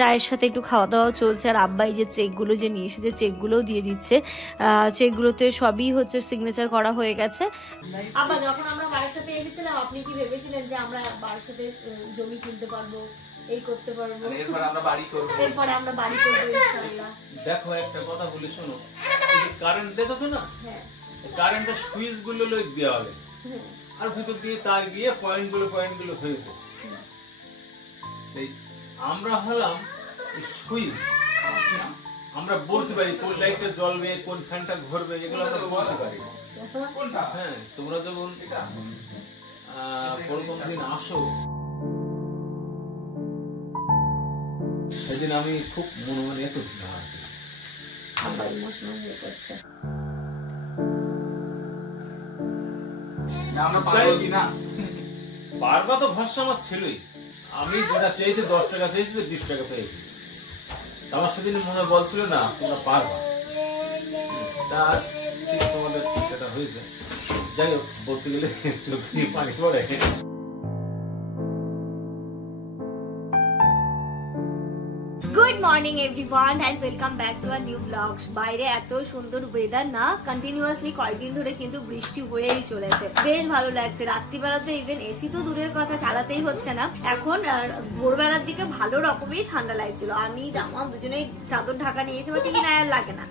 চায়ের সাথে একটু খাওয়া দাওয়া চলছে। আর আব্বা এই যে চেকগুলো যে নিয়ে এসেছে চেকগুলোও দিয়ে দিচ্ছে। চেকগুলোতে সবই হচ্ছে সিগনেচার করা হয়ে গেছে। আব্বা যখন আমরা বাড়ির সাথে এসেছিলাম আপনি কি ভেবেছিলেন যে আমরা বাড়ির সাথে জমি কিনতে পারবো, এই করতে পারবো, এরপর আমরা বাড়ি করব, এরপরে আমরা বাড়ি করবো ইনশাআল্লাহ? দেখো একটা কথা বলি শোনো, কারেন্ট দেখছো না? হ্যাঁ, কারেন্টের সুইচ গুলো লই দেওয়ালে আর ভিতর দিয়ে তার গিয়ে পয়েন্টগুলো হয়েছে। এই আমরা হলাম সুইচ, আমরা বলতে পারি কোন লাইটটা জ্বলবে, কোন ফ্যানটা ঘুরবে, এগুলো আমরা বলতে পারি। হ্যাঁ, তোমরা যখন প্রথম দিন আসো সেদিন আমি খুব মনে করছিলাম আর কি। আব্বা ইমোশনাল হয়ে পড়ছে। পারবা তো ভরসা আমার ছিলই। আমি যেটা চেয়েছি 10 টাকা চেয়েছি 20 টাকা পেয়েছি। আমার সেদিন মনে বলছিল না তোমরা পারবা, তোমাদের সেটা হয়েছে। যাই হোক, বলতে গেলে চোখ দিয়ে পানি পড়ে। Good morning everyone and welcome back to a new blog. বাইরে এত সুন্দর ওয়েদার না, কন্টিনিউয়াসলি কয়েকদিন ধরে কিন্তু বৃষ্টি হয়েই চলেছে, বেশ ভালো লাগছে। রাত্রিবেলাতে ইভেন এসি তো দূরের কথা চালাতেই হচ্ছে না। এখন ভোরবেলার দিকে ভালো রকমের ঠান্ডা লাগছিল। আমি জামা দুজনেই চাদর ঢাকা নিয়েছি, বাট কি না আর লাগে না।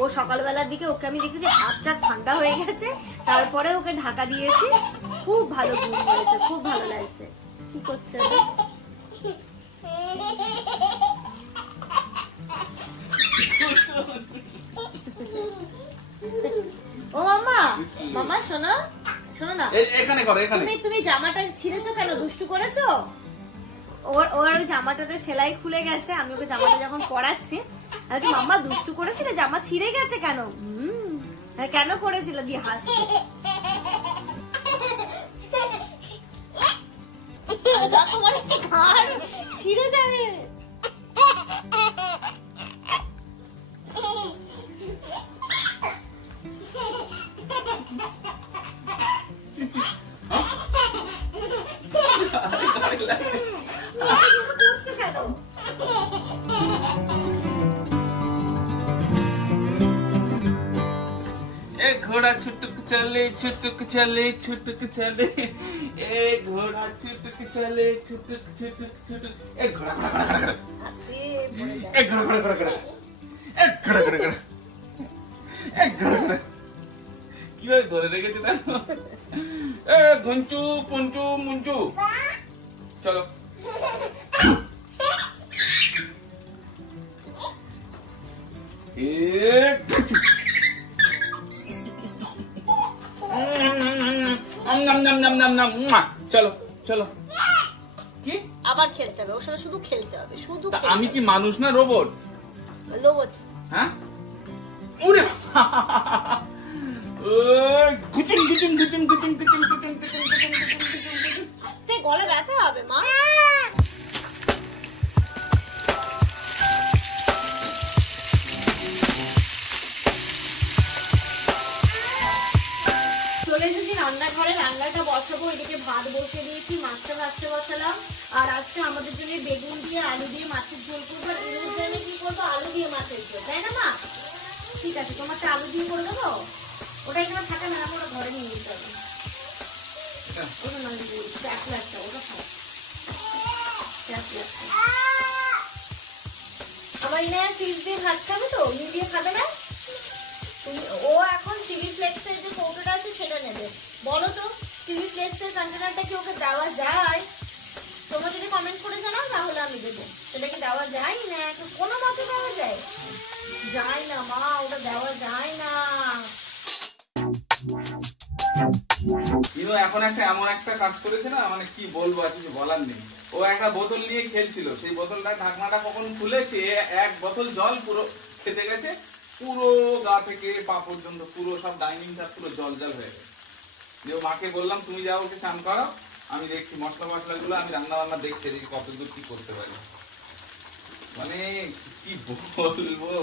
ও সকালবেলার দিকে ওকে আমি দেখেছি হাতটা ঠান্ডা হয়ে গেছে, তারপরে ওকে ঢাকা দিয়েছি। খুব ভালো ঘুম হয়েছে, খুব ভালো লাগছে। কি করছে? ও মামা, মামা শোনো শোনো না, এখানে করো, এখানে। তুমি জামাটা ছিঁড়েছো কেন? দুষ্টু করেছো? ওর ওই জামাটাতে সেলাই খুলে গেছে। আমি ওকে জামাটা যখন পরাচ্ছি আচ্ছা মাম্মা দুষ্টু করেছিলে, জামা ছিঁড়ে গেছে কেন? কেন করেছিল? দিয়ে হাসছে। ছিঁড়ে যাবে। घोड़ा छुटक चले छुटक चले छुटक चले, एक घोड़ा छुटक चले छुटक छुटक छुटक, एक घोड़ा एक घोड़ा घोड़ा घोड़ा एक घोड़ा घोड़ा घोड़ा एक घोड़ा घोड़ा কিভাবে ধরে রেখেছে দেখো। এ ঘুঞ্চু পুঞ্চু মুঞ্চু চলো। এক চলো চলো। কি আবার খেলতে হবে ওর সাথে? শুধু খেলতে হবে, শুধু। আমি কি মানুষ না রোবট? রোবট। হ্যাঁ, ওরে গুচুম গুচুম গুচুম গুচুম গুচুম গুচুম আস্তে, গলা ব্যথা হবে মা। চলে এসেছি রান্নাঘরে, রান্নাটা বসাবো। এদিকে ভাত বসিয়ে দিয়েছি, মাছটা ভাজতে বসালাম। আর আজকে আমাদের জন্য বেগুন দিয়ে আলু দিয়ে মাছের ঝোল করবো। আর কি করবো? আলু দিয়ে মাছের ঝোল, তাই না মা? ঠিক আছে, তোমারটা আলু দিয়ে করে দেবো। ওটা এখানে থাকে না, ওটা ঘরে নিয়ে যেতে হবে। ওটা না একটা ওটা খাই। আমার ইনা চিজ দিয়ে ভাত খাবে তো, ইয়ে দিয়ে খাবে না। ও এখন চিলি ফ্লেক্সের যে কৌটোটা আছে সেটা নেবে। বলো তো চিলি ফ্লেক্সের কন্টেনারটা কি ওকে দেওয়া যায়? তোমরা যদি কমেন্ট করে জানাও তাহলে আমি দেবো। সেটা কি দেওয়া যায় না? কোনো মতে দেওয়া যায়? যায় না মা, ওটা দেওয়া যায় না। এখন একটা এমন একটা কাজ করেছে না, মানে কি বলবো আর কিছু বলার নেই। ও একটা বোতল নিয়ে খেলছিল, সেই বোতলটা ঢাকনাটা কখন খুলেছে, এক বোতল জল পুরো খেতে গেছে, পুরো গা থেকে পা পর্যন্ত পুরো সব ডাইনিংটা পুরো জল জল হয়ে গেছে। যে মাকে বললাম তুমি যাও ওকে চান করো, আমি দেখছি মশলা গুলো, আমি রান্না বান্না দেখছি এদিকে কতদূর কি করতে পারি। মানে কি বলবো।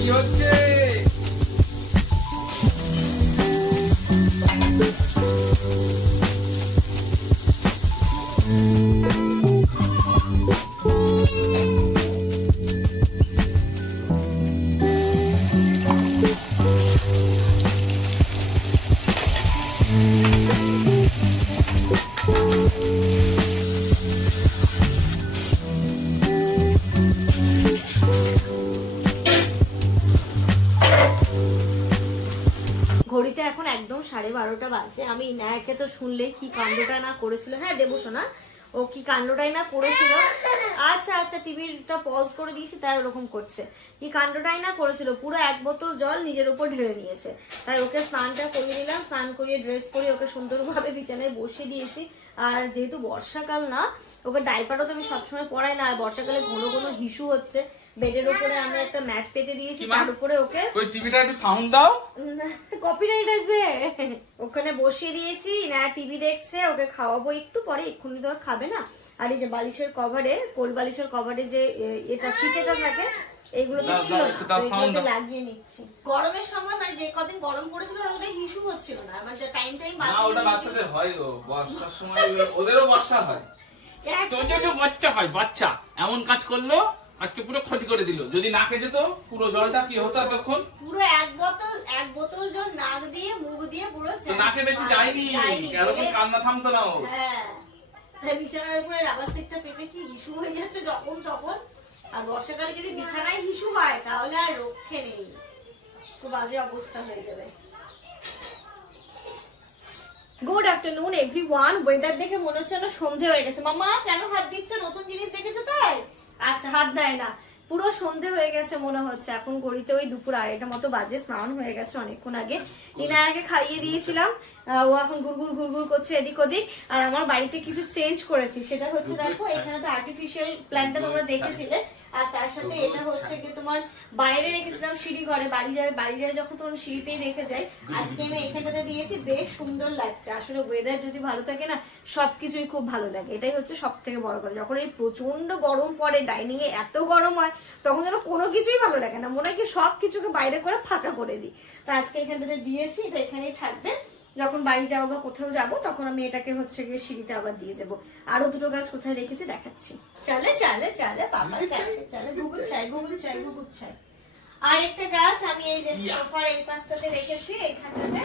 কি হচ্ছে? ঘড়িতে এখন একদম 12:30 বাজে। আমি ইনায়াকে তো শুনলে কি কাণ্ডটা না করেছিল, হ্যাঁ দেবো শোনা, ও কি কাণ্ডটাই না করেছিল। আচ্ছা আচ্ছা, টিভিটা পজ করে দিয়েছি তাই ওরকম করছে। কি কাণ্ডটাই না করেছিল, পুরো 1 বোতল জল নিজের উপর ঢেলে নিয়েছে। তাই ওকে স্নানটা করিয়ে দিলাম, স্নান করিয়ে ড্রেস করিয়ে ওকে সুন্দরভাবে বিছানায় বসিয়ে দিয়েছি। আর যেহেতু বর্ষাকাল না, ওকে ডাইপারও তো আমি সবসময় পরাই না, আর বর্ষাকালে ঘন ঘন হিসু হচ্ছে। বেডের উপরে আমি একটা ম্যাট পেতে দিয়েছি, তার উপরে ওকে ওই টিভিটা একটু সাউন্ড দাও, কপিরাইট আসবে। ওখানে বসিয়ে দিয়েছি, না টিভি দেখছে, ওকে খাওয়াবো একটু পরে, এক্ষুনি তো আর খাবে না। আর এই যে বালিশের কভারে, কোল বালিশের কভারে যে এটা ফিতেটা থাকে, এইগুলো তো ছিল না, লাগিয়ে নিচ্ছি। গরমের সময় মানে যে কদিন গরম পড়েছিল ওটা হিসু হচ্ছিল না, আমার যে টাইম না ওটা বাচ্চাদের হয় গো, বর্ষার সময় ওদেরও বর্ষা হয়, তোদেরও বাচ্চা হয়। বাচ্চা এমন কাজ করলো আজকে পুরো ক্ষতি করে দিল। যদি নাকে যেত পুরো জলটা কি হতো তখন? পুরো এক বোতল জল নাক দিয়ে মুখ দিয়ে পুরো নাকে বেশি যায়নি, এরকম কান্না থামতো না ও। হ্যাঁ, তাই বিছানার উপরে রাবার সিটটা পেতেছি, হিসু হয়ে যাচ্ছে যখন তখন। আর বর্ষাকালে যদি বিছানায় হিসু হয় তাহলে আর রক্ষে নেই, খুব বাজে অবস্থা হয়ে যাবে। Good afternoon everyone. ওয়েদার দেখে মনে হচ্ছে না সন্ধে হয়ে গেছে। মামা কেন হাত দিচ্ছ? নতুন জিনিস দেখেছো তাই? আচ্ছা, হাত দেয় না, পুরো সন্ধে হয়ে গেছে মনে হচ্ছে। এখন ঘড়িতে ওই দুপুর 2:30 মতো বাজে, স্নান হয়ে গেছে অনেকক্ষণ আগে। ইনায়াকে খাইয়ে দিয়েছিলাম, ও এখন ঘুরঘুর ঘুরঘুর করছে এদিক ওদিক। আর আমার বাড়িতে কিছু চেঞ্জ করেছি, সেটা হচ্ছে দেখো এখানে তো আর্টিফিশিয়াল প্ল্যান্টটা তোমরা দেখেছিলে, আর তার সাথে এটা হচ্ছে কি তোমার বাইরে রেখেছিলাম সিঁড়ি ঘরে, বাড়ি যায় যখন তোমার সিঁড়িতেই রেখে যাই, আজকে আমি এখানটাতে দিয়েছি, বেশ সুন্দর লাগছে। আসলে ওয়েদার যদি ভালো থাকে না সবকিছুই খুব ভালো লাগে, এটাই হচ্ছে সব থেকে বড় কথা। যখন এই প্রচন্ড গরম পড়ে, ডাইনিং এ এত গরম হয়, তখন যেন কোনো কিছুই ভালো লাগে না, মনে হয় কি সবকিছুকে বাইরে করে ফাঁকা করে দিই। তো আজকে এখানটাতে দিয়েছি, এটা এখানেই থাকবে। যখন বাড়ি যাবো বা কোথাও যাবো তখন আমি এটাকে হচ্ছে গিয়ে সিঁড়িতে আবার দিয়ে যাবো। আরো দুটো গাছ কোথায় রেখেছি দেখাচ্ছি। চলে চলে চলে বাবার কাছে চলে, গুগুর চাই গুগুর চাই গুগুর চাই। আর একটা গাছ আমি এই যে সোফার এই পাশটাতে রেখেছি, এখানটাতে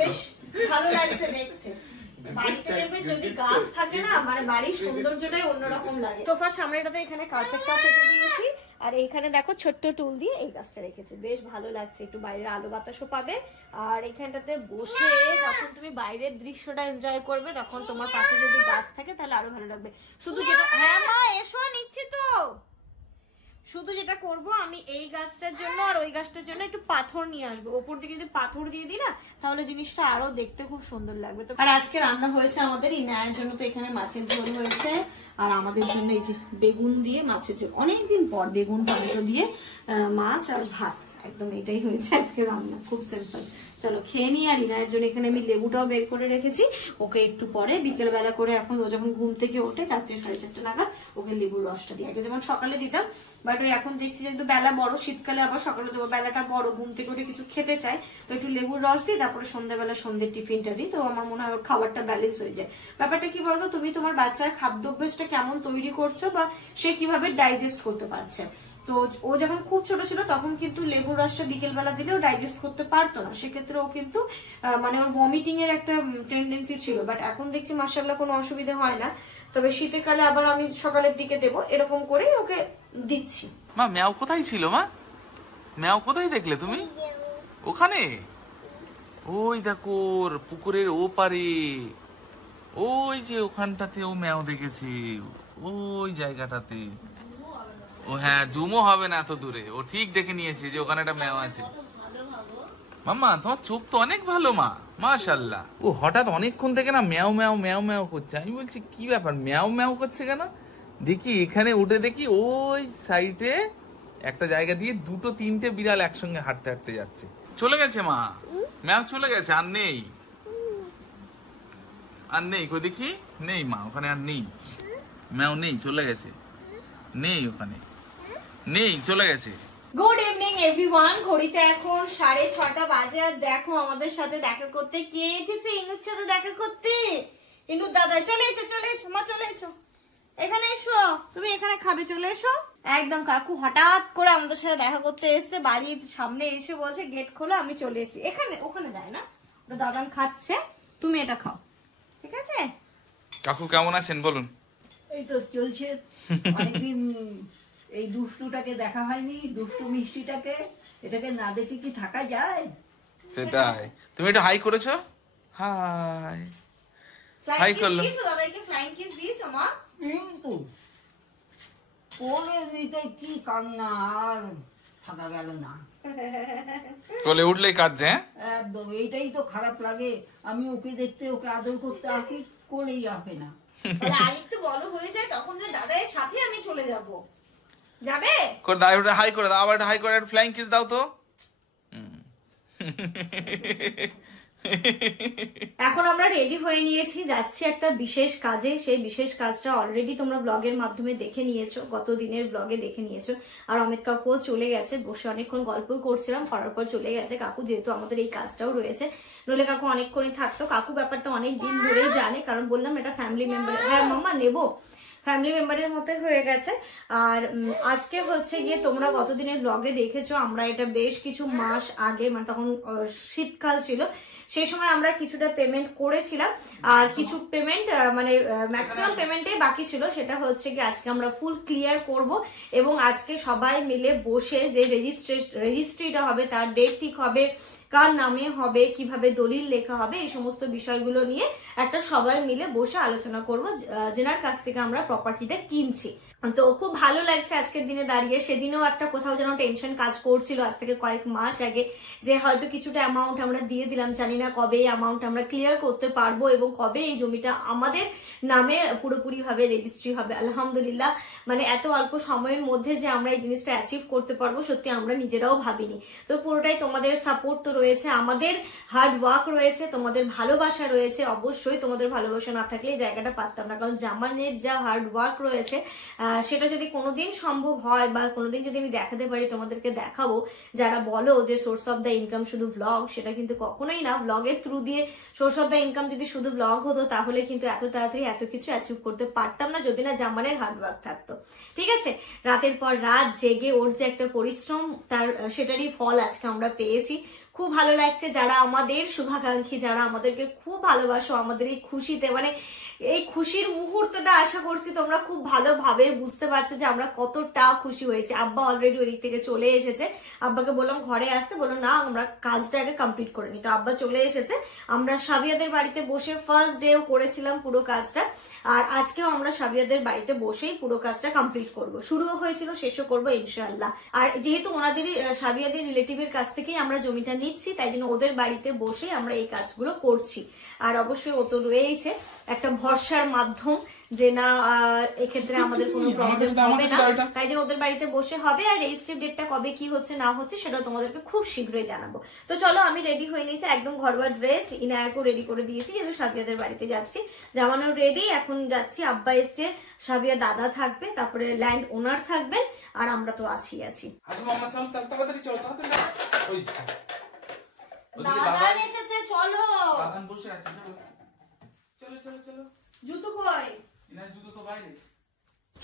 বেশ ভালো লাগছে দেখতে। বাড়িতে দেখবে যদি গাছ থাকে না, মানে বাড়ির সৌন্দর্যটাই অন্যরকম লাগে। সোফার সামনেটাতে এখানে কার্পেটটা পেতে দিয়েছি, আর এইখানে দেখো ছোট্ট টুল দিয়ে এই গাছটা রেখেছি, বেশ ভালো লাগছে, একটু বাইরের আলো বাতাসও পাবে। আর এখানটাতে বসে যখন তুমি বাইরের দৃশ্যটা এনজয় করবে, তখন তোমার পাশে যদি গাছ থাকে তাহলে আরো ভালো লাগবে। শুধু যেটা, হ্যাঁ মা এসো নিচ্ছি তো, শুধু যেটা করব আমি এই গাছটার জন্য আর ওই গাছটার জন্য একটু পাথর নিয়ে আসবো। ওপর দিকে যদি পাথর দিয়ে দিই না, তাহলে জিনিসটা আরো দেখতে খুব সুন্দর লাগবে। তো আর আজকে রান্না হয়েছে আমাদের ইনায়ের জন্য, তো এখানে মাছের ঝোল হয়েছে, আর আমাদের জন্য এই যে বেগুন দিয়ে মাছের ঝোল, অনেকদিন পর বেগুন টমেটো দিয়ে মাছ আর ভাত, একদম এটাই হয়েছে আজকে রান্না, খুব সিম্পল। চলো খেয়ে নিই। আর ইনায়ের জন্য এখানে আমি লেবুটাও বের করে রেখেছি, ওকে একটু পরে বিকেল বেলা করে, এখন ও যখন ঘুম থেকে ওঠে 4টে সাড়ে 4টে নাগাদ ওকে লেবুর রসটা দিই। আগে যেমন সকালে দিতাম, বাট ওই এখন দেখছি যেহেতু বেলা বড়, শীতকালে আবার সকালে দেবো, বেলাটা বড়, ঘুম থেকে উঠে কিছু খেতে চায়, তো একটু লেবুর রস দিই, তারপরে সন্ধ্যাবেলা সন্ধ্যের টিফিনটা দিই, তো আমার মনে হয় ওর খাবারটা ব্যালেন্স হয়ে যায়। ব্যাপারটা কি বলতো, তুমি তোমার বাচ্চার খাদ্য অভ্যাসটা কেমন তৈরি করছো, বা সে কিভাবে ডাইজেস্ট করতে পারছে। তো ও যখন খুব ছোট ছিল তখন কিন্তু লেবুর রসটা বিকেল বেলা দিলেও ডাইজেস্ট করতে পারতো না, সেক্ষেত্রে ও কিন্তু মানে ওর ভমিটিং এর একটা টেন্ডেন্সি ছিল, বাট এখন দেখছি মাশাআল্লাহ কোনো অসুবিধা হয় না। তবে শীতকালে আবার আমি সকালের দিকে দেবো, এরকম করেই ওকে দিচ্ছি। মা ম্যাও কোথায় ছিল? মা ম্যাও কোথায় দেখলে তুমি? ওখানে, ওই দেখো পুকুরের ও পারে, ওই যে ওখানটাতে ও ম্যাও দেখেছে, ওই জায়গাটাতে। ও হ্যাঁ, জুমও হবে না এত দূরে, ও ঠিক দেখে নিয়েছে যে ওখানে একটা ম্যাও আছে। মাম্মা তোমার চোখ তো অনেক ভালো মা, মাশাআল্লাহ। ও হঠাৎ অনেকক্ষণ থেকে না ম্যাও ম্যাও ম্যাও ম্যাও করছে, আমি বলছি কি ব্যাপার ম্যাও ম্যাও করছে কেন, দেখি এখানে উঠে দেখি ওই সাইডে একটা জায়গা দিয়ে 2-3টে বিড়াল একসঙ্গে হাঁটতে হাঁটতে যাচ্ছে। চলে গেছে মা, ম্যাও চলে গেছে, আর নেই, আর নেই, কই দেখি, নেই মা ওখানে, আর নেই ম্যাও, নেই, চলে গেছে, নেই ওখানে, নেই, চলে গেছে। Good evening everyone. ঘড়িতে এখন 6:30 বাজে, আর দেখো আমাদের সাথে দেখা করতে কে এসেছে, ইনুর সাথে দেখা করতে। ইনুর দাদা চলে এসো, চলে এসো মা, চলে এসো, এখানে এসো, তুমি এখানে খাবে, চলে এসো। একদম কাকু হঠাৎ করে আমাদের সাথে দেখা করতে এসছে, বাড়ির সামনে এসে বলছে গেট খোলো, আমি চলে এসেছি। এখানে ওখানে দেয় না, ওটা দাদান খাচ্ছে, তুমি এটা খাও, ঠিক আছে? কাকু কেমন আছেন বলুন? এই তো চলছে, অনেকদিন এই দুষ্টুটাকে দেখা হয়নি, দুষ্টু মিষ্টিটাকে, এটাকে না দেখে কি থাকা যায়? সেটাই। তুমি একটু হাই করেছো? হাই হাই করলো। দাদাকে ফ্লাইং কিস দিয়েছো মা? কিন্তু কোলে দিতে কি কান্না, আর থাকা গেল না। কোলে উঠলেই কাঁদছে। একদম এইটাই তো খারাপ লাগে, আমি ওকে দেখতে, ওকে আদর করতে আসি, কোলেই আসে না। আর একটু বড় হয়ে যায় তখন যে দাদার সাথে আমি চলে যাব। যাবে? করে দাও, ওটা হাই করে দাও, আবার হাই করে একটা ফ্লাইং কিস দাও তো। এখন আমরা রেডি হয়ে নিয়েছি, যাচ্ছি একটা বিশেষ কাজে। সেই বিশেষ কাজটা অলরেডি তোমরা ব্লগের মাধ্যমে দেখে নিয়েছো, গত দিনের ব্লগে দেখে নিয়েছো। আর অমিত কাকুও চলে গেছে, বসে অনেকক্ষণ গল্প করছিলাম, করার পর চলে গেছে কাকু, যেহেতু আমাদের এই কাজটাও রয়েছে। নইলে কাকু অনেকক্ষণই থাকতো। কাকু ব্যাপারটা অনেক দিন ধরেই জানে, কারণ বললাম এটা ফ্যামিলি মেম্বার। হ্যাঁ মামা নেবো, ফ্যামিলি মেম্বারের মতো হয়ে গেছে। আর আজকে হচ্ছে গিয়ে তোমরা গতদিনের ব্লগে দেখেছো, আমরা এটা বেশ কিছু মাস আগে, মানে তখন শীতকাল ছিল, সেই সময় আমরা কিছুটা পেমেন্ট করেছিলাম। আর কিছু পেমেন্ট মানে ম্যাক্সিমাম পেমেন্টই বাকি ছিল, সেটা হচ্ছে কি আজকে আমরা ফুল ক্লিয়ার করব। এবং আজকে সবাই মিলে বসে যে রেজিস্ট্রিটা হবে, তার ডেট ঠিক হবে, কার নামে হবে, কিভাবে দলিল লেখা হবে, এই সমস্ত বিষয়গুলো নিয়ে একটা সবাই মিলে বসে আলোচনা করব, যেনার কাছ থেকে আমরা প্রপার্টিটা কিনছি। তো খুব ভালো লাগছে আজকের দিনে দাঁড়িয়ে। সেদিনও একটা কোথাও যেন টেনশন কাজ করছিল আজ থেকে কয়েক মাস আগে, যে হয়তো কিছুটা অ্যামাউন্ট আমরা দিয়ে দিলাম, জানি না কবে এই অ্যামাউন্ট আমরা ক্লিয়ার করতে পারবো এবং কবে এই জমিটা আমাদের নামে পুরোপুরি ভাবে রেজিস্ট্রি হবে। আলহামদুলিল্লাহ, মানে এত অল্প সময়ের মধ্যে যে আমরা এই জিনিসটা অ্যাচিভ করতে পারবো, সত্যি আমরা নিজেরাও ভাবিনি। তো পুরোটাই তোমাদের সাপোর্ট তো রয়েছে, আমাদের হার্ড ওয়ার্ক রয়েছে, তোমাদের ভালোবাসা রয়েছে। অবশ্যই তোমাদের ভালোবাসা না থাকলে এই জায়গাটা পারতাম না, কারণ জামানের যা হার্ড ওয়ার্ক রয়েছে সেটা যদি কোনোদিন সম্ভব হয় বা কোনোদিন যদি আমি দেখাতে পারি, তোমাদেরকে দেখাবো। যারা বলো যে সোর্স অফ দ্য ইনকাম শুধু ব্লগ, সেটা কিন্তু কখনোই না। ব্লগের থ্রু দিয়ে সোর্স অফ দ্য ইনকাম যদি শুধু ব্লগ হতো, তাহলে কিন্তু এত তাড়াতাড়ি এত কিছু অ্যাচিভ করতে পারতাম না, যদি না জামানের হার্ড ওয়ার্ক থাকতো। ঠিক আছে, রাতের পর রাত জেগে ওর যে একটা পরিশ্রম, তার সেটারই ফল আজকে আমরা পেয়েছি। খুব ভালো লাগছে। যারা আমাদের শুভাকাঙ্ক্ষী, যারা আমাদেরকে খুব ভালোবাসো, আমাদের এই খুশিতে, মানে এই খুশির মুহূর্তটা আশা করছি তোমরা খুব ভালোভাবে বুঝতে পারছো যে আমরা কতটা খুশি হয়েছি। আব্বা অলরেডি ওই দিক থেকে চলে এসেছে, আব্বাকে বললাম ঘরে আসতে, বললো না আমরা কাজটা আগে কমপ্লিট করে নি। তো আব্বা চলে এসেছে। আমরা সাবিয়াদের বাড়িতে বসে ফার্স্ট ডেও করেছিলাম পুরো কাজটা, আর আজকেও আমরা সাবিয়াদের বাড়িতে বসেই পুরো কাজটা কমপ্লিট করব। শুরুও হয়েছিল, শেষও করবো ইনশাআল্লাহ। আর যেহেতু ওনাদেরই সাবিয়াদের রিলেটিভের কাছ থেকেই আমরা জমিটা নিচ্ছি, তাই জন্য ওদের বাড়িতে বসে আমরা এই কাজগুলো করছি। আর অবশ্যই ও তো রয়েছে একটা ভরসার মাধ্যম, যে না এক্ষেত্রে আমাদের কোনো প্রবলেম হবে না, তাই জন্য ওদের বাড়িতে বসে হবে। আর রেজিস্ট্রি ডেটটা কবে কি হচ্ছে না হচ্ছে সেটা তোমাদেরকে খুব শীঘ্রই জানাবো। তো চলো, আমি রেডি হয়ে নিয়েছি, একদম ঘরোয়া ড্রেস, ইনায়াকেও রেডি করে দিয়েছি, যেহেতু সাবিয়াদের বাড়িতে যাচ্ছি। জামানো রেডি, এখন যাচ্ছি। আব্বা এসছে, সাবিয়া দাদা থাকবে, তারপরে ল্যান্ড ওনার থাকবেন, আর আমরা তো আছি। দাদা এসেছে, চলো। জুতো কই?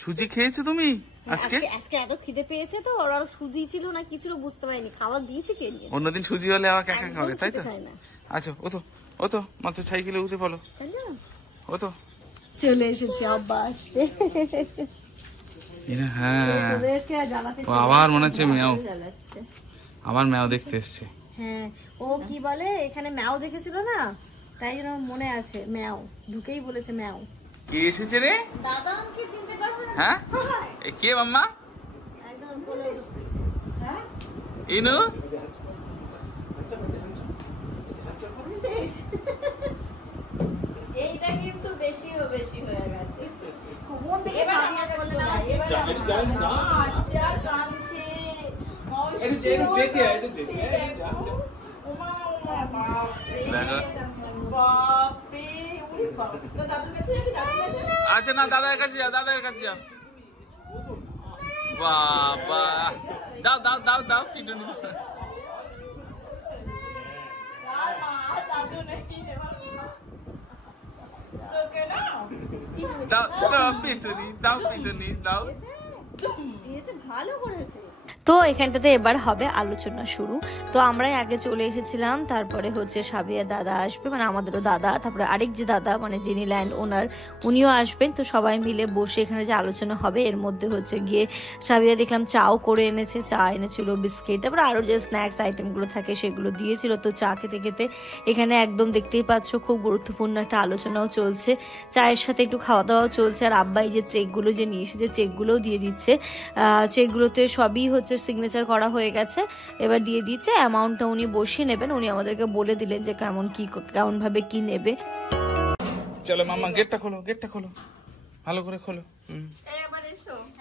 সুজি খেয়েছো তুমি আজকে? আজকে এত খিদে পেয়েছে তো, ওর আর সুজি ছিল না কিছু বুঝতে পারিনি, খাবার দিয়েছি কে নিয়ে। অন্যদিন সুজি হলে আবার একা খাবে, তাই তো? আচ্ছা, ও তো মাত্র সাইকেলে উঠে বলো, ও তো চলে এসেছে, আব্বা আসছে। হ্যাঁ, আবার মনে হচ্ছে ম্যাও, আবার ম্যাও দেখতে এসছে। হ্যাঁ, ও কি বলে, এখানে ম্যাও দেখেছিল না, তাই জন্য মনে আছে, ম্যাও ঢুকেই বলেছে ম্যাও। কে এসেছে রে? দাদা আমাকে চিনতে পারবে না। হ্যাঁ, এ কে মাম্মা? একদম বলে হ্যাঁ ইনু, এইটা কিন্তু বেশি হয়ে গেছে। কোন দিকে সাবিয়া বলে না, এবার আসছে আর কাঁদছে। আচ্ছা না, দাদার কাছে যাও, বাবা দাও পিটুনি দাও। ভালো করেছে। তো তো এখানটাতে এবার হবে আলোচনা শুরু। তো আমরাই আগে চলে এসেছিলাম, তারপরে হচ্ছে সাবিয়া দাদা আসবে, মানে আমাদেরও দাদা, তারপরে আরেক যে দাদা মানে যিনি ল্যান্ড ওনার উনিও আসবেন। তো সবাই মিলে বসে এখানে যে আলোচনা হবে এর মধ্যে হচ্ছে গিয়ে সাবিয়া দেখলাম চাও করে এনেছে, চা এনেছিল, বিস্কিট, তারপরে আরও যে স্ন্যাক্স আইটেমগুলো থাকে সেগুলো দিয়েছিল। তো চা খেতে খেতে এখানে একদম দেখতেই পাচ্ছ খুব গুরুত্বপূর্ণ একটা আলোচনাও চলছে, চায়ের সাথে একটু খাওয়া দাওয়াও চলছে। আর আব্বা এই যে চেকগুলো যে নিয়ে এসেছে চেকগুলোও দিয়ে দিচ্ছে, চেকগুলোতে সবই হচ্ছে সিগনেচার করা হয়ে গেছে, এবার দিয়ে দিচ্ছে। অ্যামাউন্টটা উনি বসিয়ে নেবেন, উনি আমাদেরকে বলে দিলেন যে কেমন ভাবে কি নেবে। চলো মাম্মা গেটটা খোলো, গেটটা খোলো, ভালো করে খোলো।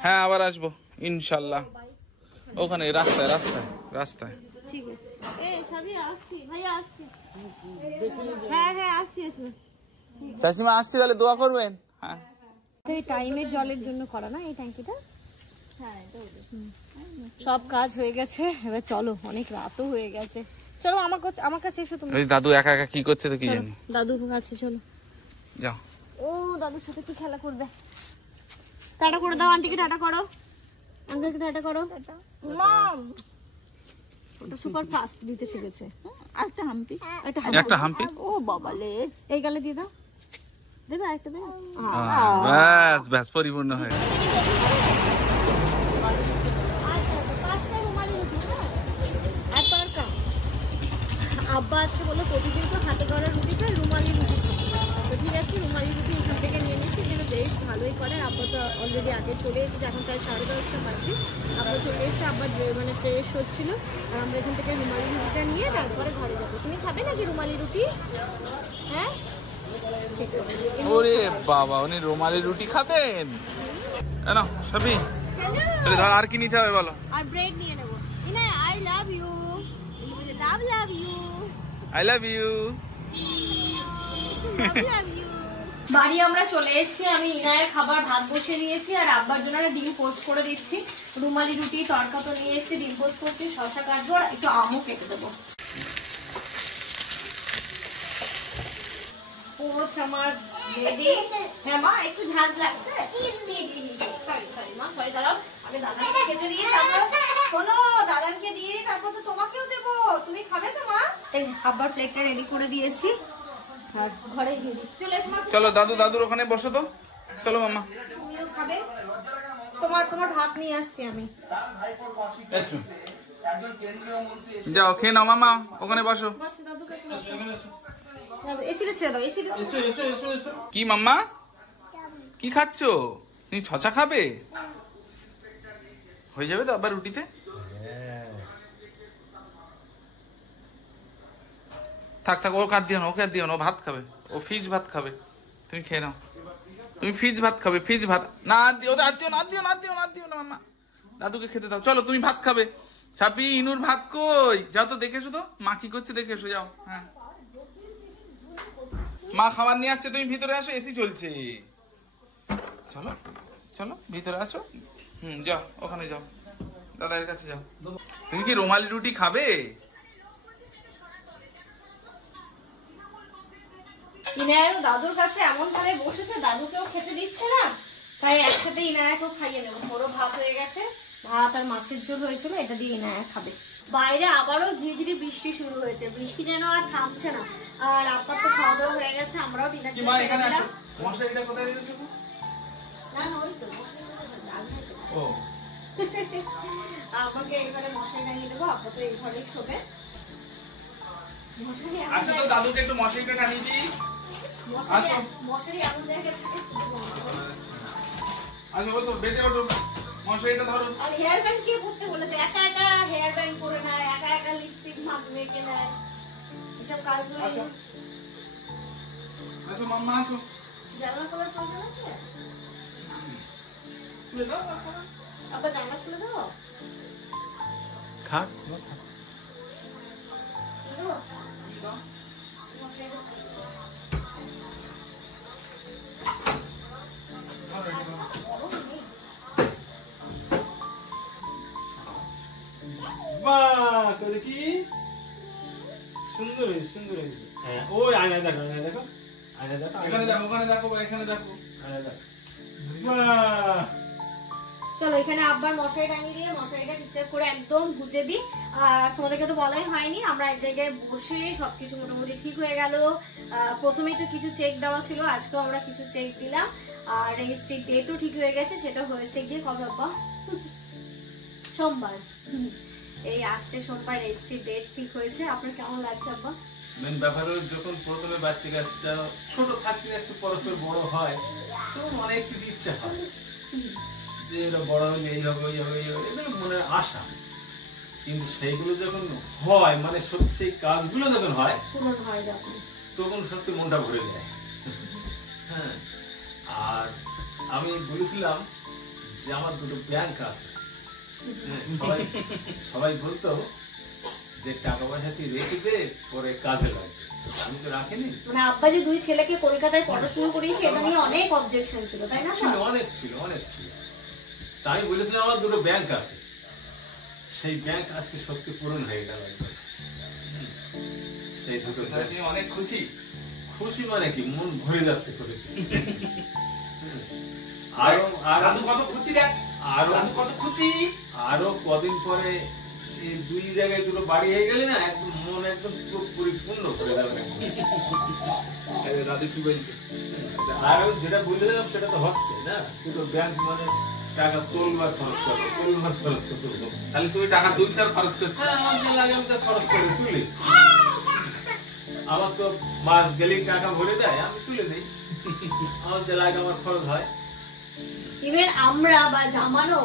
হ্যাঁ আবার আসবো ইনশাল্লাহ। ওখানে রাস্তায় রাস্তায় রাস্তায়। ঠিক আছে, আসছি ভাইয়া, আসছি। হ্যাঁ হ্যাঁ আসছি। চাচিমা আসছি, তাহলে দোয়া করবেন। হ্যাঁ এই টাইমের জলের জন্য করা না এই ট্যাঙ্কিটা। হ্যাঁ সব কাজ হয়ে গেছে, এবার চলো, অনেক রাতও হয়ে গেছে। চলো আমার কাছে এসো তুমি। দাদু একা একা কি করছে তো কি জানি। দাদু কাছে চলো, যাও। ও দাদুর সাথে কি খেলা করবে। টাটা করে দাও আন্টিকে, টাটা করো, আঙ্কেলকে টাটা করো। মাম ওটা সুপার ফাস্ট দিতে শিখেছে। একটা হাম্পি, একটা হাম্পি। ও বাবালে, এই গালে দিয়ে দাও, দেবে আরেকটা দেবে। ব্যাস ব্যাস পরিপূর্ণ হয়ে আব্বা আজকে বললো প্রতিদিন তো হাতে করা রুটি খায়, রুমালি রুটি খায়। তো ঠিক আছে, রুমালি রুটি এখান থেকে নিয়ে নিচ্ছি, যেন বেশ ভালোই করে। আব্বা তো অলরেডি আগে চলে এসেছে, এখন প্রায় 10:30টা বাজছে। আব্বা চলে এসেছে, আব্বা মানে ফ্রেশ হচ্ছিল। আর আমরা এখান থেকে রুমালি রুটিটা নিয়ে তারপরে ঘরে যাবো। তুমি খাবে নাকি রুমালি রুটি? হ্যাঁ ঠিক আছে। ওরে বাবা, উনি রুমালি রুটি খাবেন না সবই। তাহলে ধর আর কি নিতে হবে বলো। আর ব্রেড নিয়ে নেবো। ইনা I love you, love you, I love you. বাড়ি আমরা চলে এসেছি, আমি ইনায়ের খাবার ভাত বসিয়ে দিয়েছি আর আব্বার জন্য ডিম পোস্ট করে দিচ্ছি। রুমালি রুটি তড়কা তো নিয়ে এসেছি, ডিম পোস্ট করছি, শসা কাটবো আর একটু আমও কেটে দেবো। পোচ আমার রেডি। হ্যাঁ মা একটু ঝাঁজ লাগছে, সরি মা, সরি, দাঁড়াও আগে দাদাকে খেতে দিয়ে তারপর শোনো, দাদাকে দিয়ে তারপর তো তোমাকেও দেবো, তুমি খাবে তো মা? এই যে আব্বার প্লেটটা রেডি করে দিয়েছি আর ঘরে দিয়ে দিচ্ছি। চলে এসো মা। চলো দাদুর ওখানে বসো তো, চলো মাম্মা। তুমিও খাবে? তোমার ভাত নিয়ে আসছি আমি। যাও খেয়ে নাও মামা, ওখানে বসো। এসিটা ছেড়ে দাও, কি মাম্মা কি খাচ্ছ? তুমি ছচা খাবে? হয়ে যাবে তো আবার রুটিতে। থাক ও কাট দিও না, ওকে আর দিও না, ও ভাত খাবে, ও ফিজ ভাত খাবে। তুমি খেয়ে নাও, তুমি ফিজ ভাত খাবে, ফিজ ভাত। না দিও না মাম্মা, দাদুকে খেতে দাও। চলো তুমি ভাত খাবে। ছাপি ইনুর ভাত কই? যাও তো দেখে এসো তো, মা কি করছে দেখে এসো, যাও। হ্যাঁ মা খাবার নিয়ে আসছে, তুমি ভিতরে আসো, এসি চলছে। চলো চলো ভিতরে আসো। যাও ওখানে যাও, দাদার কাছে যাও। তুমি কি রুমালি রুটি খাবে? ইনায়ের দাদুর কাছে এমন ভাবে বসেছে, দাদুকেও খেতে দিচ্ছে না, তাই একসাথে ইনায়াকেও খাইয়ে নেবো। বড় ভাত হয়ে গেছে, ভাত আর মাছের ঝোল হয়েছিল, এটা দিয়ে ইনায়া খাবে। বাইরে আবারও ঝিরিঝিরি বৃষ্টি শুরু হয়েছে, বৃষ্টি যেন আর থামছে না। আর আপনার তো খাওয়া দাওয়া হয়ে গেছে, আমরাও ডিনার কি মা এখানে আছো? মশারিটা কোথায় রেখেছো? না ওই তো ও আমাকে এখানে মশারি টাঙিয়ে দেবো, আপা তো এই ঘরেই শোবে। আসো তো দাদুকে একটু মশারিটা টানিয়ে দিই। মশারি এমন জায়গায় থাকে। আচ্ছা ও তো বেডে ওঠো, মশারিটা ধরো। আর হেয়ার ব্যান্ড কে পরতে বলেছে? একা একা হেয়ার ব্যান্ড পরে নেয়, একা একা লিপস্টিক মেখে নেয়, এসব কাজগুলো। আচ্ছা আচ্ছা মাম্মা আসো। জানলা খোলার প্রয়োজন আছে? খুলে দাও। আব্বা জানলা খুলে দাও। থাক খোলা থাক। বাহ দেখি সুন্দর হয়েছে। হ্যাঁ ওই আয়না দেখো, এখানে দেখো, ওখানে দেখো, এখানে দেখো। আয়না দেখো। বাহ চলো এখানে আব্বার মশারি টাঙিয়ে দিয়ে মশারিটা ঠিকঠাক করে একদম গুছিয়ে দিই। আর তোমাদেরকে তো বলাই হয়নি, আমরা এক জায়গায় বসে সবকিছু মোটামুটি ঠিক হয়ে গেল। প্রথমেই তো কিছু চেক দেওয়া ছিল, আজকেও আমরা কিছু চেক দিলাম। আর রেজিস্ট্রি ডেটও ঠিক হয়ে গেছে, সেটা হয়েছে গিয়ে কবে আব্বা? সোমবার। এই আসছে সোমবার রেজিস্ট্রি ডেট ঠিক হয়েছে। আপনার কেমন লাগছে আব্বা? মেন ব্যাপার হলো যখন প্রথমে বাচ্চা কাচ্চা ছোট থাকলে একটু পরস্পর বড় হয় তখন অনেক কিছু ইচ্ছা হয় যে এরা বড় হলে এই হবে ওই হবে এগুলো মনের আশা, কিন্তু সেইগুলো যখন হয় মানে সত্যি সেই কাজগুলো যখন হয় পূরণ হয় যখন, তখন সত্যি মনটা ভরে যায়। হ্যাঁ, আর আমি বলেছিলাম যে আমার দুটো ব্যাংক আছে। হ্যাঁ, সবাই বলতো যে টাকা পয়সা তুই রেখে দে পরে কাজে লাগবে, আমি তো রাখিনি। মানে আব্বা যে দুই ছেলেকে কলকাতায় পড়াশোনা করিয়েছে এটা নিয়ে অনেক অবজেকশন ছিল, তাই না? অনেক ছিল। তাই আমি বলেছিলাম আমার দুটো ব্যাংক আছে, সেই ব্যাংক আজকে সত্যি পূরণ হয়ে গেল। সেই দুটো অনেক খুশি মানে কি মন ভরে যাচ্ছে করে। আরো কদিন পরে এই দুই জায়গায় দুটো বাড়ি হয়ে গেলে না একদম মন একদম পুরো পরিপূর্ণ হয়ে যাবে। দাদু কি বলছে? আর যেটা বললাম সেটা তো হচ্ছে না, দুটো ব্যাংক মানে টাকা তোলবার খরচ করবো। তাহলে তুমি টাকা তুলছো আর খরচ করছো? হ্যাঁ, আমার যা লাগে আমি তো খরচ করে তুলি। আমার তো মাস গেলেই টাকা ভরে দেয়, আমি তুলে নেই। আমার যা লাগে আমার খরচ হয়। ইভেন আমরা বা জামানো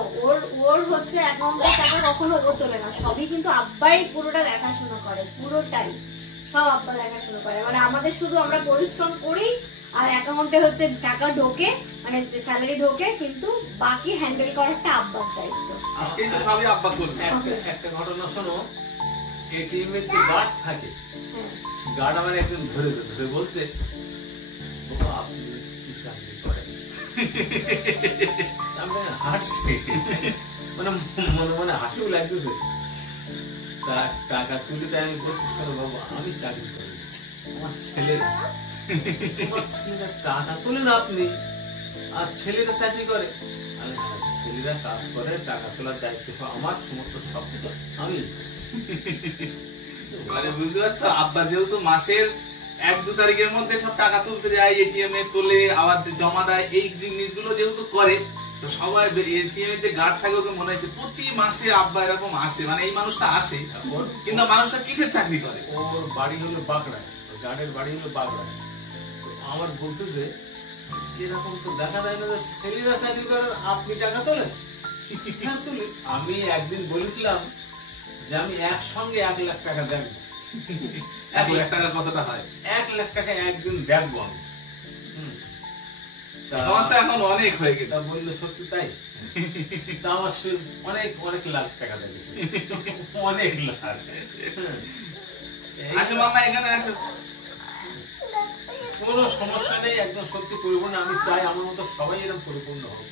ওর হচ্ছে অ্যাকাউন্টের টাকা কখনো ও তোলে না, সবই কিন্তু আব্বাই পুরোটা দেখাশোনা করে, পুরোটাই সব আব্বা দেখাশোনা করে। মানে আমাদের শুধু আমরা পরিশ্রম করি আর অ্যাকাউন্টে হচ্ছে টাকা ঢোকে, মানে যে স্যালারি ঢোকে, কিন্তু বাকি হ্যান্ডেল করাটা আব্বার দায়িত্ব। আজকেই তো সবই আব্বা করবে। একটা ঘটনা শোনো, এটিএম এর যে গার্ড থাকে, গার্ড আমার একদিন ধরে বলছে বাবা আপনি কি চাকরি করেন? আমি হাসছি, মানে মনে মনে হাসিও লাগতেছে। তার টাকা তুলে তাই আমি বলছি শোনো বাবু আমি চাকরি করি, আমার ছেলেরা টাকা তোলেন আপনি আর ছেলেরা চাকরি করে। ছেলেরা কাজ করে, টাকা তোলার দায়িত্ব আমার, সমস্ত সবকিছু আমি। মানে বুঝতে পারছো, আব্বা যেহেতু মাসের 1-2 তারিখের মধ্যে সব টাকা তুলতে যায়, এটিএম এ তোলে আবার জমা দেয়, এই জিনিসগুলো যেহেতু করে, তো সবাই এটিএম এর যে গার্ড থাকে ওকে মনে হচ্ছে প্রতি মাসে আব্বা এরকম আসে, মানে এই মানুষটা আসে, কিন্তু মানুষটা কিসের চাকরি করে? ওর বাড়ি হলো বাগড়ায়, গার্ডের বাড়ি হলো বাগড়ায়। তো আমার বলতেছে এরকম তো দেখা যায় না যে ছেলেরা চাকরি করেন আপনি টাকা তোলেন। হ্যাঁ তুলি। আমি একদিন বলেছিলাম যে আমি একসঙ্গে 1 লাখ টাকা দেখবো। 1 লাখ টাকা কতটা হয়? 1 লাখ টাকা একদিন দেখবো আমি। আমার তো এখন অনেক হয়ে গেছে। তা বললে সত্যি তাই? তা আমার অনেক লাখ টাকা দেখেছে, অনেক লাখ। আসো মামা এখানে আসো। কোনো সমস্যা নেই, একদম সত্যি পরিপূর্ণ। আমি চাই আমার মতো সবাই এরকম পরিপূর্ণ হোক।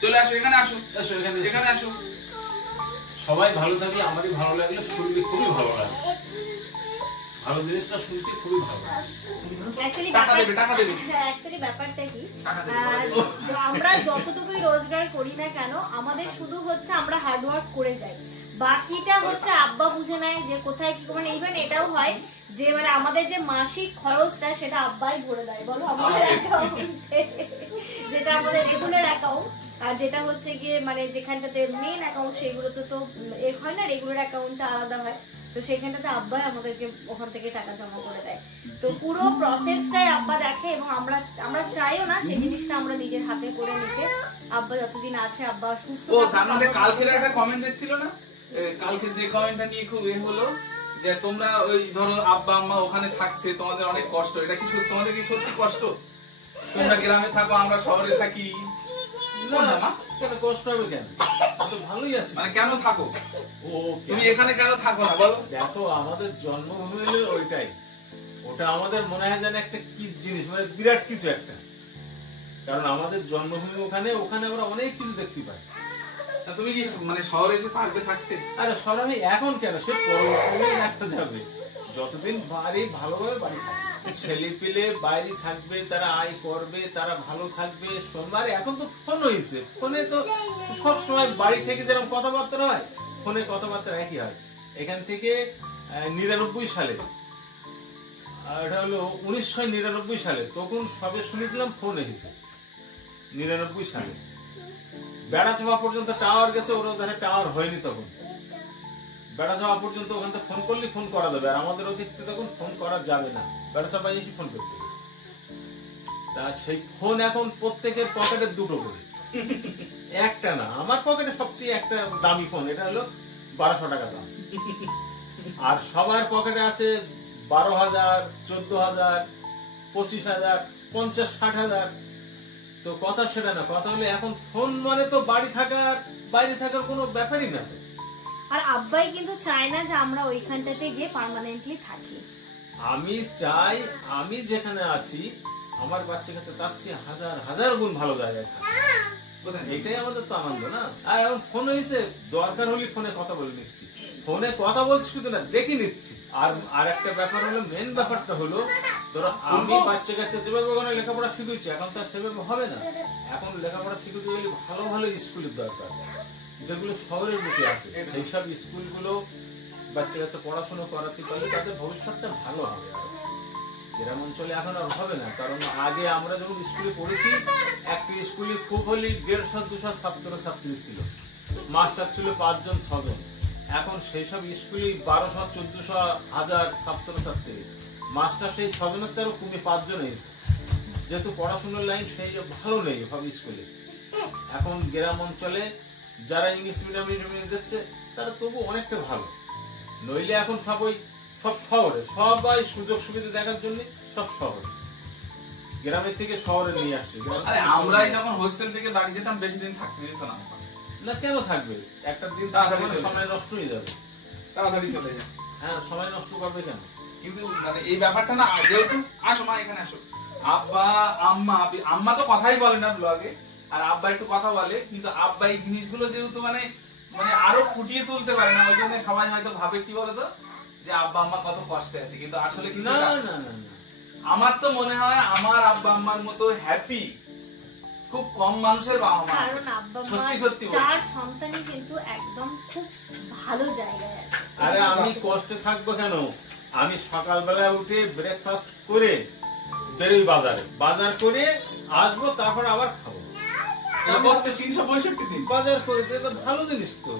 চলে আসো এখানে, আসো এসো এখানে আসো। সবাই ভালো থাকলে আমারই ভালো লাগলে, শুনলে খুবই ভালো লাগে। ভালো জিনিসটা শুনতে খুবই ভালো লাগে। অ্যাকচুয়ালি ব্যাপারটা কি, আমরা যতটুকুই রোজগার করি না কেন আমাদের শুধু হচ্ছে আমরা হার্ডওয়ার্ক করে যাই, বাকিটা হচ্ছে আব্বা বুঝে নেয় যে কোথায় কি। মানে ইভেন এটাও হয় যে মানে আমাদের যে মাসিক খরচটা সেটা আব্বাই ভরে দেয়, বলো আমাদের অ্যাকাউন্টে, যেটা আমাদের রেগুলার অ্যাকাউন্ট, আর যেটা হচ্ছে গিয়ে মানে যেখানটাতে মেন অ্যাকাউন্ট সেগুলো তো এ হয় না, রেগুলার অ্যাকাউন্টটা আলাদা হয়, তো সেখানটাতে আব্বাই আমাদেরকে ওখান থেকে টাকা জমা করে দেয়। তো পুরো প্রসেসটাই আব্বা দেখে, এবং আমরা চাইও না সেই জিনিসটা আমরা নিজের হাতে করে নিতে। আব্বা যতদিন আছে, আব্বা সুস্থ। ও তার মধ্যে কালকে একটা কমেন্ট এসেছিল না, কালকে যে কমেন্টটা নিয়ে খুব হলো যে তোমরা ওই ধরো আব্বা আম্মা ওখানে থাকছে, তোমাদের অনেক কষ্ট, এটা কি সত্যি? তোমাদের কি সত্যি কষ্ট? তোমরা গ্রামে থাকো, আমরা শহরে থাকি। কেন কষ্ট হবে কেন? তো ভালোই আছে। মানে কেন থাকো? ও তুমি এখানে কেন থাকো না বলো? দেখো আমাদের জন্মভূমি হলো ওইটাই, ওটা আমাদের মনে হয় যেন একটা কি জিনিস, মানে বিরাট কিছু একটা। কারণ আমাদের জন্মভূমি ওখানে, ওখানে আমরা অনেক কিছু দেখতে পাই। তুমি কি মানে শহরে এসে পারবে থাকতে? আরে শহরে এখন কেন, সে পরবর্তীতে দেখা যাবে, যতদিন বাড়ি ভালোভাবে বাড়ি থাকে। ছেলে পিলে বাইরে থাকবে, তারা আয় করবে, তারা ভালো থাকবে। সোমবার এখন তো ফোন হয়েছে, ফোনে তো সব সময় বাড়ি থেকে যেরকম কথাবার্তা হয়, ফোনে কথাবার্তা একই হয়। এখান থেকে 99 সালে, এটা হলো 1999 সালে, তখন সবে শুনেছিলাম ফোন এসেছে 99 সালে। বেড়া চাপা পর্যন্ত টাওয়ার গেছে, ওর ধারে টাওয়ার হয়নি তখন। বেড়া চাপা পর্যন্ত ওখান থেকে ফোন করলে ফোন করা যাবে, আর আমাদের অতিরিক্ত তখন ফোন করা যাবে না, বেড়া চাপায় এসে ফোন করতে হবে। তা সেই ফোন এখন প্রত্যেকের পকেটে দুটো করে, একটা না। আমার পকেটে সবচেয়ে একটা দামি ফোন, এটা হলো 1200 টাকা দাম। আর সবার পকেটে আছে 12,000, 14,000, 25,000, 50, 60,000। তো কথা সেটা না, কথা হলো এখন ফোন মানে তো বাড়ি থাকার বাইরে থাকার কোনো ব্যাপারই না। আর আব্বাই কিন্তু চায় না যে আমরা ওইখানটাতে গিয়ে পার্মানেন্টলি থাকি। আমি চাই আমি যেখানে আছি আমার বাচ্চা কাছে তার চেয়ে হাজার হাজার গুণ ভালো জায়গায় থাকে। এটাই আমাদের তো আনন্দ না। আর এখন ফোন হয়েছে, দরকার হলে ফোনে কথা বলে নিচ্ছি, ফোনে কথা বলছি শুধু না, দেখে নিচ্ছি। আর একটা ব্যাপার হলো, মেন ব্যাপারটা হলো, ধরো আমি বাচ্চা কাচ্চা যেভাবে ওখানে লেখাপড়া শিখেছি, এখন তো সেভাবে হবে না। এখন লেখাপড়া শিখতে গেলে ভালো ভালো স্কুলের দরকার, যেগুলো শহরের বুকে আছে। সেই সব স্কুলগুলো বাচ্চা কাচ্চা পড়াশোনা করাতে পারলে তাদের ভবিষ্যৎটা ভালো হবে। গ্রাম অঞ্চলে এখন আর হবে না, কারণ আগে আমরা যখন স্কুলে পড়েছি, একটা স্কুলে খুব হলে 150-200 ছাত্রছাত্রী ছিল, মাস্টার ছিল 5 জন 6 জন। এখন সেই সব স্কুলে 1200, 1400, 1000 ছাত্রছাত্রী, মাস্টার সেই 6 জনের তেরো কমে 5 জন হয়েছে। যেহেতু পড়াশোনার লাইন সেই ভালো নেই সব স্কুলে। এখন গ্রাম অঞ্চলে যারা ইংলিশ মিডিয়ামে দিচ্ছে তারা তবু অনেকটা ভালো। নইলে এখন সব শহরে, সবাই সুযোগ সুবিধা দেখার জন্য সব শহরে, গ্রামের থেকে শহরে নিয়ে আসছে। আরে আমরাই যখন হোস্টেল থেকে বাড়ি যেতাম, বেশি দিন থাকতে দিত না। না, কেন থাকবে? একটা দিন তাড়াতাড়ি সময় নষ্ট হয়ে যাবে, তাড়াতাড়ি চলে যায়। হ্যাঁ, সময় নষ্ট করবে কেন? কিন্তু মানে এই ব্যাপারটা না, যেহেতু আসো মা এখানে আসো, আব্বা আম্মা তো কথাই বলে না ব্লগে, আর আব্বা একটু কথা বলে, কিন্তু আব্বা এই জিনিসগুলো যেহেতু মানে আরো ফুটিয়ে তুলতে পারে না, ওই জন্য সবাই হয়তো ভাবে কি বলতো, যে আব্বা আম্মা কত কষ্টে আছে। কিন্তু আসলে কিছু না না। না না না, আমার তো মনে হয় আমার আব্বা আম্মার মতো হ্যাপি খুব কম মানুষের বাবা মা আছে। কারণ আব্বা মা সত্যি সত্যি বলছি। 4 সন্তানই কিন্তু একদম খুব ভালো জায়গায় আছে। আরে আমি কষ্টে থাকবো কেন? আমি সকালবেলা উঠে ব্রেকফাস্ট করে বেরোই বাজার করে আসবো, তারপর আবার খাবো। তারপর তো 365 দিন বাজার করে তো ভালো জিনিস তো,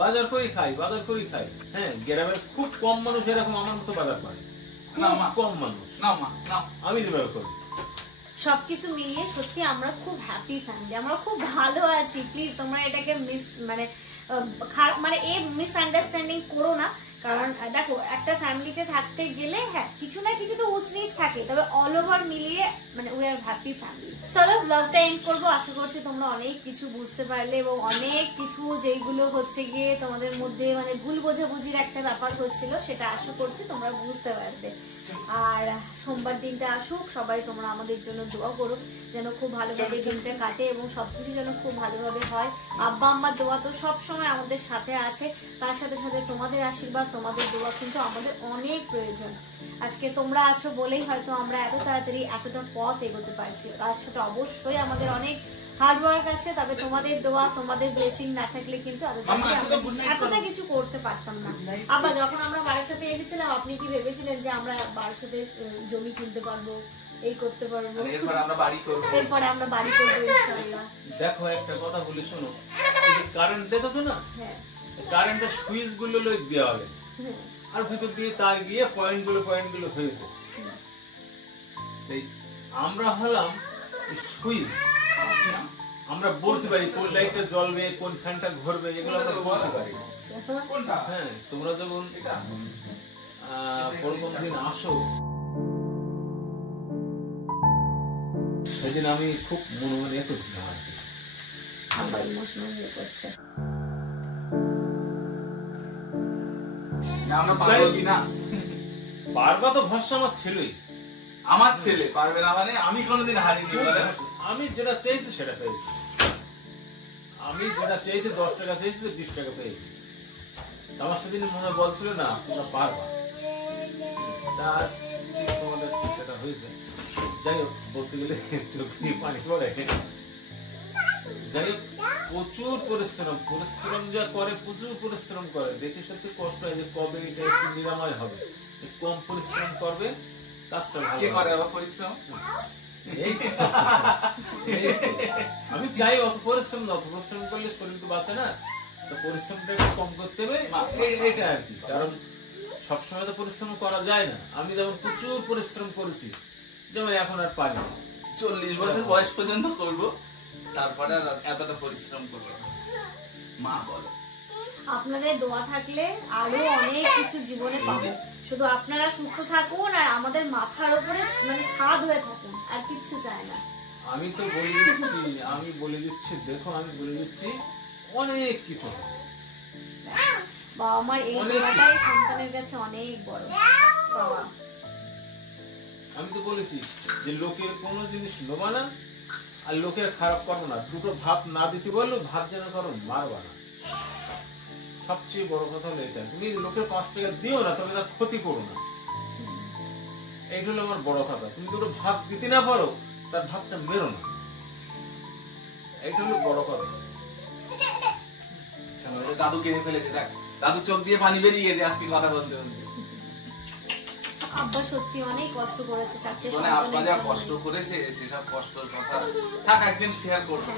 বাজার করেই খাই। হ্যাঁ, গ্রামের খুব কম মানুষ এরকম আমার মতো বাজার করে, না মা, কম মানুষ। না মা, না আমি যেভাবে করি। সবকিছু মিলিয়ে সত্যি আমরা খুব হ্যাপি ফ্যামিলি, আমরা খুব ভালো আছি। প্লিজ তোমরা এটাকে মানে এই মিসআন্ডারস্ট্যান্ডিং করো না। কারণ দেখো, একটা ফ্যামিলিতে থাকতে গেলে হ্যাঁ কিছু না কিছু তো উঁচ নিচ থাকে, তবে অল ওভার মিলিয়ে মানে উই আর হ্যাপি ফ্যামিলি। চলো ব্লগটা এন্ড করবো। আশা করছি তোমরা অনেক কিছু বুঝতে পারলে, এবং অনেক কিছু যেগুলো হচ্ছে গিয়ে তোমাদের মধ্যে মানে ভুল বোঝাবুঝির একটা ব্যাপার হচ্ছিল, সেটা আশা করছি তোমরা বুঝতে পারবে। আর সোমবার দিনটা আসুক, সবাই তোমরা আমাদের জন্য দোয়া করো যেন খুব ভালোভাবে দিনটা কাটে এবং সবকিছু যেন খুব ভালোভাবে হয়। আব্বা আম্মার দোয়া তো সব সময় আমাদের সাথে আছে, তার সাথে সাথে তোমাদের আশীর্বাদ, তোমাদের দোয়া কিন্তু আমাদের অনেক প্রয়োজন। আজকে তোমরা আছো বলেই হয়তো আমরা এত তাড়াতাড়ি এতটা পথ এগোতে পারছি, তার সাথে অবশ্যই আমাদের অনেক হার্ড ওয়ার্ক আছে। তবে তোমাদের দোয়া, তোমাদের ব্লেসিং না থাকলে কিন্তু এতটা কিছু করতে পারতাম না। আবার যখন আমরা বাড়ির সাথে এসেছিলাম, আপনি কি ভেবেছিলেন যে আমরা বাড়ির সাথে জমি কিনতে পারবো, এই করতে পারবো, এরপর আমরা বাড়ি করবো, এরপরে আমরা বাড়ি করবো ইনশাআল্লাহ? দেখো একটা কথা বলি শোনো, কারেন্ট দেখেছো না, হ্যাঁ কারেন্টের সুইচ গুলো দেওয়া হবে, আর ভিতর দিয়ে তার গিয়ে পয়েন্ট গুলো হয়েছে। আমরা হলাম সুইচ, আমরা বলতে পারি কোন লাইটটা জ্বলবে, কোন ফ্যানটা ঘুরবে, এগুলো আমরা বলতে পারি। কোনটা? হ্যাঁ, তোমরা যখন প্রথম দিন আসো, সেদিন আমি খুব মনে করছিলাম আর কি, আবার ইমোশনাল হয়ে পড়ছে। আমরা পারবো কি না? পারবা তো ভরসা আমার ছেলেই, আমার ছেলে পারবে না মানে আমি কোনোদিন হারিনি। আমি যেটা চেয়েছি সেটা পেয়েছি, আমি যেটা চেয়েছি 10 টাকা চেয়েছি 20 টাকা পেয়েছি। আমার সেদিন মনে বলছিল না তোমরা পারবা। তা আজ তোমাদের সেটা হয়েছে। যাই হোক, বলতে গেলে চোখ দিয়ে পানি পড়ে। যাই হোক, প্রচুর পরিশ্রম যা করে, প্রচুর পরিশ্রম করে, দেখে সত্যি কষ্ট হয় যে কবে এটা একটু নিরাময় হবে। কম পরিশ্রম করবে, কাজটা ভালো কে করে হবে। আবার পরিশ্রম? এই তো। আমি চাই অত পরিশ্রম না, অত পরিশ্রম করলে শরীর তো বাঁচে না, তো পরিশ্রমটা একটু কম করতে হবে, এটা আর কি। কারণ সবসময় তো পরিশ্রম করা যায় না। আমি যেমন প্রচুর পরিশ্রম করেছি, যেমন এখন আর পারি না। 40 বছর বয়স পর্যন্ত করবো, তারপরে আর এতটা পরিশ্রম করবো না। মা বলো। আপনাদের দোয়া থাকলে আরো অনেক কিছু জীবনে পাবো। শুধু আপনারা সুস্থ থাকুন আর আমাদের মাথার উপরে মানে ছাদ হয়ে থাকুন, আর কিচ্ছু চাই না। আমি তো বলে দিচ্ছি, দেখো আমি বলে দিচ্ছি অনেক কিছু। বাবা মার এই দোয়াটাই সন্তানের কাছে অনেক বড়। বাবা, আমি তো বলেছি যে লোকের কোনো জিনিস নেবা না আর লোকের খারাপ করবো না। দুটো ভাত না দিতে বললো ভাত যেন করো, মারবা না। সবচেয়ে বড় কথা হলো এটা, তুমি লোকের 5 টাকা দিও না, তবে তার ক্ষতি করো না। এইটা হলো আমার বড় কথা। তুমি দুটো ভাত দিতে না পারো, তার ভাতটা মেরো না। এইটা হলো বড় কথা। দাদু কেঁদে ফেলেছে, দেখ দাদু চোখ দিয়ে পানি বেরিয়ে গেছে আজকে কথা বলতে বলতে। আব্বা সত্যি অনেক কষ্ট করেছে চাচি মানে আব্বা যা কষ্ট করেছে, সেসব কষ্টের কথা থাক, একদিন শেয়ার করবো।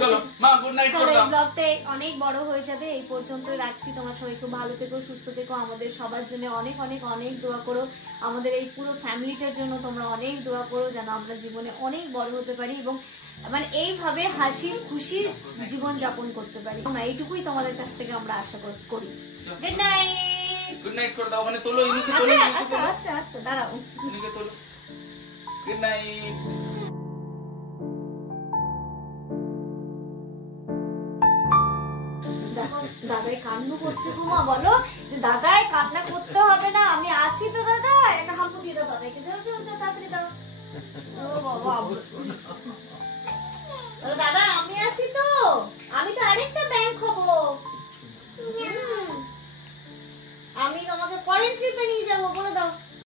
চলো মা, গুড নাইট করে দাও। ব্লগটা অনেক বড় হয়ে যাবে, এই পর্যন্ত রাখছি। তোমার সবাই খুব ভালো থেকো, সুস্থ থেকো। আমাদের সবার জন্য অনেক অনেক অনেক দোয়া করো। আমাদের এই পুরো ফ্যামিলিটার জন্য তোমরা অনেক দোয়া করো, যেন আমরা জীবনে অনেক বড় হতে পারি এবং মানে এইভাবে হাসি খুশি জীবন যাপন করতে পারি। এইটুকুই তোমাদের কাছ থেকে আমরা আশা করি। Good night. গুড নাইট করে দাও। ওখানে তোলো, ইনুকে তোলো, আচ্ছা ইনুকে আচ্ছা তোলো, আচ্ছা আচ্ছা, দাঁড়াও। ইনুকে তোলো। Good night. দাদাই কান্না করছে তোমা, বলো যে দাদাই কান্না করতে হবে না, আমি আছি তো। দাদা একটা হাম্পু দিয়ে দাও দাদাকে, যাও যাও যাও, তাড়াতাড়ি দাও। ও বাবা, দাদা আমি আছি